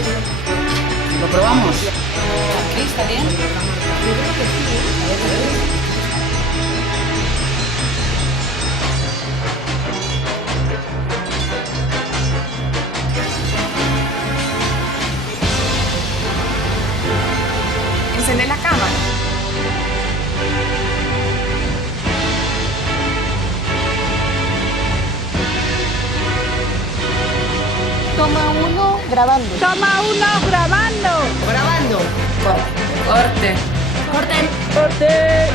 ¿Lo probamos? ¿Aquí está bien? Yo creo que sí, ¿eh? A ver, a ver. Encender la cámara. Toma uno grabando. Toma uno grabando. Grabando. Corte. Corten. Corte.